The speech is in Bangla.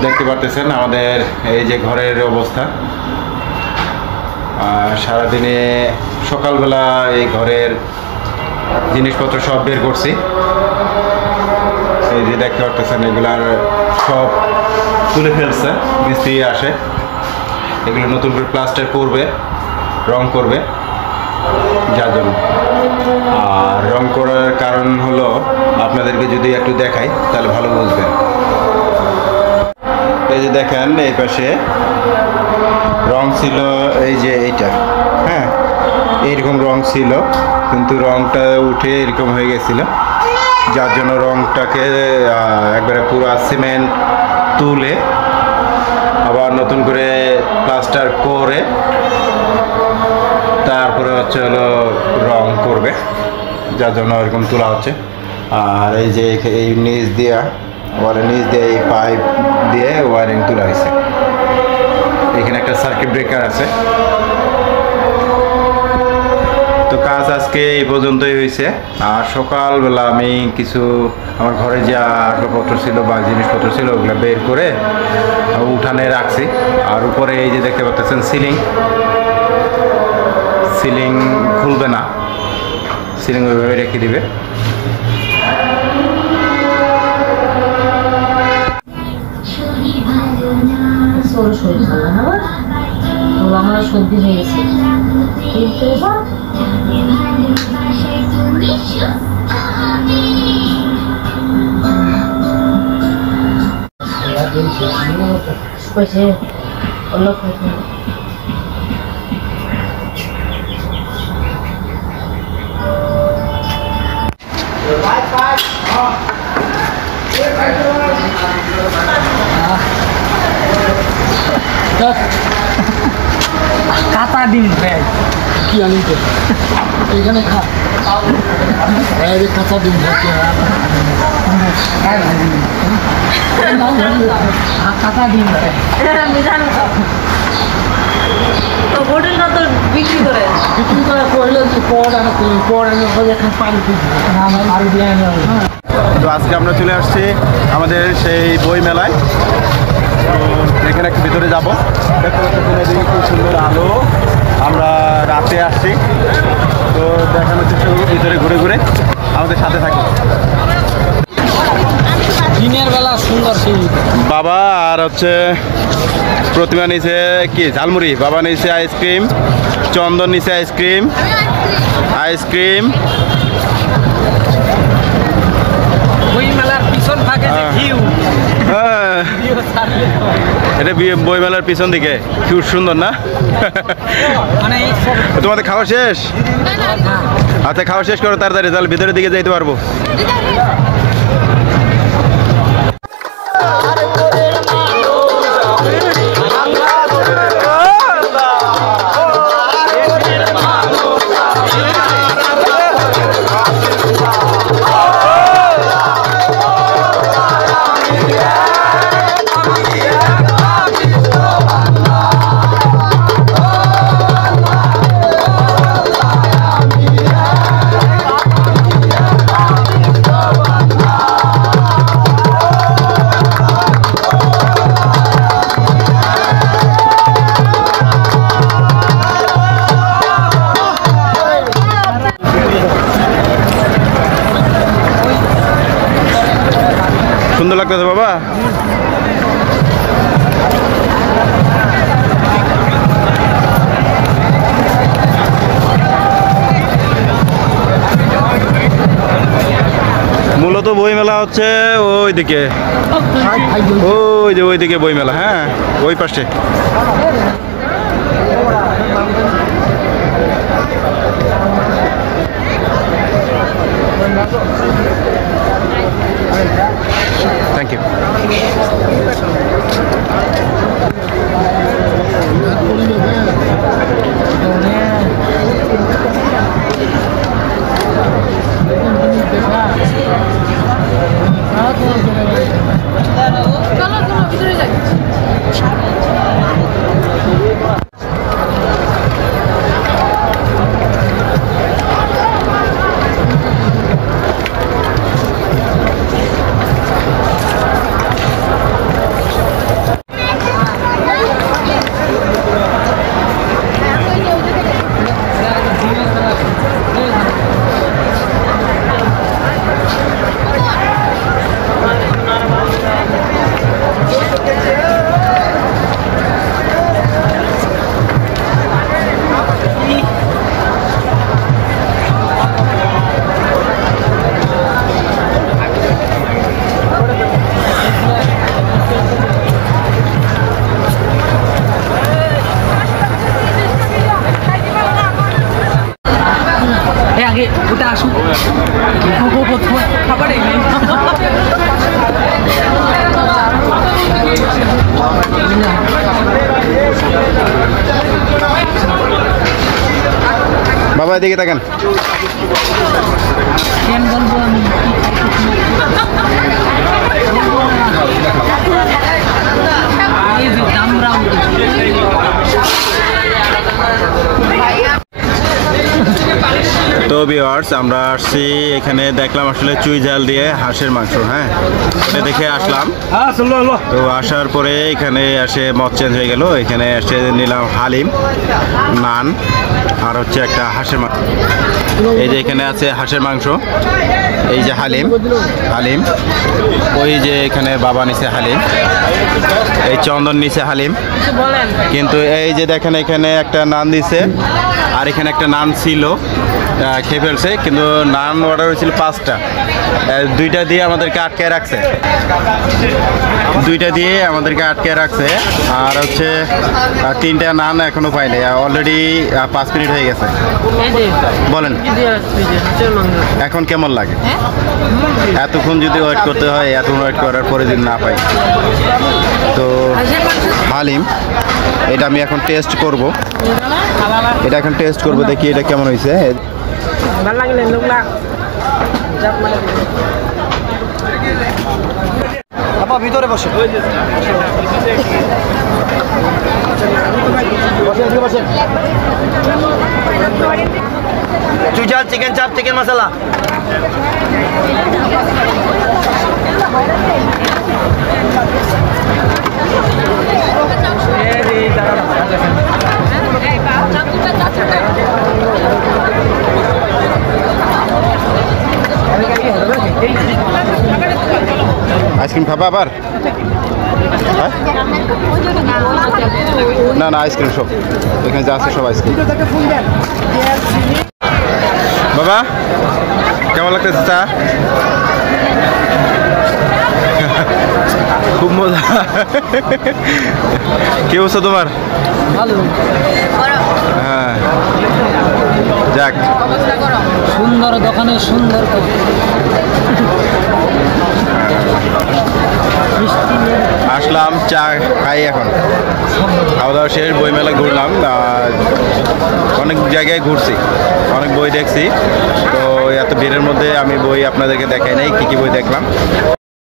দেখতে পারতেছেন আমাদের এই যে ঘরের অবস্থা। সারাদিনে সকালবেলা এই ঘরের জিনিসপত্র সব বের করছি। এই যে দেখতে পারতেছেন এগুলার সব তুলে ফেলছে, মিস্ত্রি আসে এগুলো নতুন করে প্লাস্টার করবে, রং করবে, যার জন্য। আর রং করার কারণ হলো আপনাদেরকে যদি একটু দেখাই তাহলে ভালো বুঝবেন। এই যে দেখেন এই পাশে রং ছিল, এই যে এইটা, হ্যাঁ এইরকম রং ছিল, কিন্তু রংটা উঠে এরকম হয়ে গেছিল, যার জন্য রংটাকে একবারে পুরো সিমেন্ট তুলে আবার নতুন করে প্লাস্টার করে তারপরে হচ্ছে হলো রং করবে, যার জন্য এরকম তোলা হচ্ছে। আর এই যে এই নিচ দিয়ে এই পাইপ দিয়ে ওয়ারিং তোলা হয়েছে। এখানে একটা সার্কিট ব্রেকার আছে। তো কাজ আজকে এই পর্যন্তই হয়েছে। আর সকালবেলা আমি কিছু আমার ঘরে যা আসবাবপত্র ছিল বা জিনিসপত্র ছিল ওগুলো বের করে উঠানে রাখছি। আর উপরে এই যে দেখতে পাচ্ছেন সিলিং খুলবে না, সিলিং ওইভাবে রেখে দিবে। আমার সর্দি হয়ে গেছে, কাঁচা ডিম ভাই কি আনিতে এখানে খা কাঁচা ডিম কাঁচা ডিম হোটেলটা তো বিক্রি করে কইলে পানি দিয়ে। তো আজকে আমরা চলে আসছি আমাদের সেই বই মেলায়। তো এখানে একটু ভিতরে যাবো, দেখতে পাচ্ছেন খুব সুন্দর আলো। আমরা রাতে আসছি, তো দেখানোর চেষ্টা করবো ভিতরে ঘুরে ঘুরে, আমাদের সাথে থাকি। দিনের বেলা সুন্দর বাবা আর হচ্ছে প্রতিমা নিচে কি ঝালমুড়ি, বাবা নিচে আইসক্রিম, চন্দন নিচে আইসক্রিম বইমেলার পিছন থাকে ভিউ। হ্যাঁ এটা বইমেলার পিছন দিকে, খুব সুন্দর না? তোমাদের খাওয়া শেষ? আচ্ছা খাওয়া শেষ করো তাড়াতাড়ি, তাহলে ভিতরের দিকে যেতে পারবো। সুন্দর লাগতেছে বাবা। মূলত বই মেলা হচ্ছে ওইদিকে, ওইদিকে বই মেলা, হ্যাঁ ওই পাশে। Thank you. এদিকে দেখেন। কেন বলবো আমি এই যে দামরা তো ভিউয়ার্স আমরা আসছি এখানে, দেখলাম আসলে চুই জাল দিয়ে হাঁসের মাংস। হ্যাঁ, এটা দেখে আসলাম। তো আসার পরে এখানে এসে মত চেঞ্জ হয়ে গেল। এখানে এসে নিলাম হালিম, নান, আর হচ্ছে একটা হাঁসের মাংস। এই যে এখানে আছে হাঁসের মাংস, এই যে হালিম, ওই যে এখানে বাবা নিচে হালিম, এই চন্দন নিচে হালিম। বলেন কিন্তু এই যে দেখেন এখানে একটা নান দিছে, আর এখানে একটা নান ছিল, খেয়ে ফেলছে। কিন্তু নান অর্ডার হয়েছিল 5টা, 2টা দিয়ে আমাদেরকে আটকে রাখছে, আর হচ্ছে 3টা নান এখনো পাইনি। অলরেডি 5 মিনিট হয়ে গেছে। এই যে বলেন এখন কেমন লাগে? হ্যাঁ এতক্ষণ যদি ওয়েট করতে হয়, এতক্ষণ ওয়েট করার পরে যদি না পাই, তো হালিম এটা আমি এখন টেস্ট করব। দেখি এটা কেমন হয়েছে। ভালো লাগলে লোকলা আপা ভিতরে বসে চুজাল চিকেন চাপ, চিকেন মশলা। আইসক্রিম খাবা আবার? হ্যাঁ? না না, আইসক্রিম সব এখানে যা আছে সব আইসক্রিম। বাবা কেমন লাগতেছে চা? খুব মজা। কি অবস্থা তোমার? ভালো হ্যাঁ, যাক, সুন্দর দোকানে সুন্দর আসলাম চা খাই। এখন খাওয়া দাওয়া শেষ, বইমেলা ঘুরলাম, অনেক জায়গায় ঘুরছি, অনেক বই দেখছি। তো এত ভিড়ের মধ্যে আমি বই আপনাদেরকে দেখাই নাই, কী কী বই দেখলাম।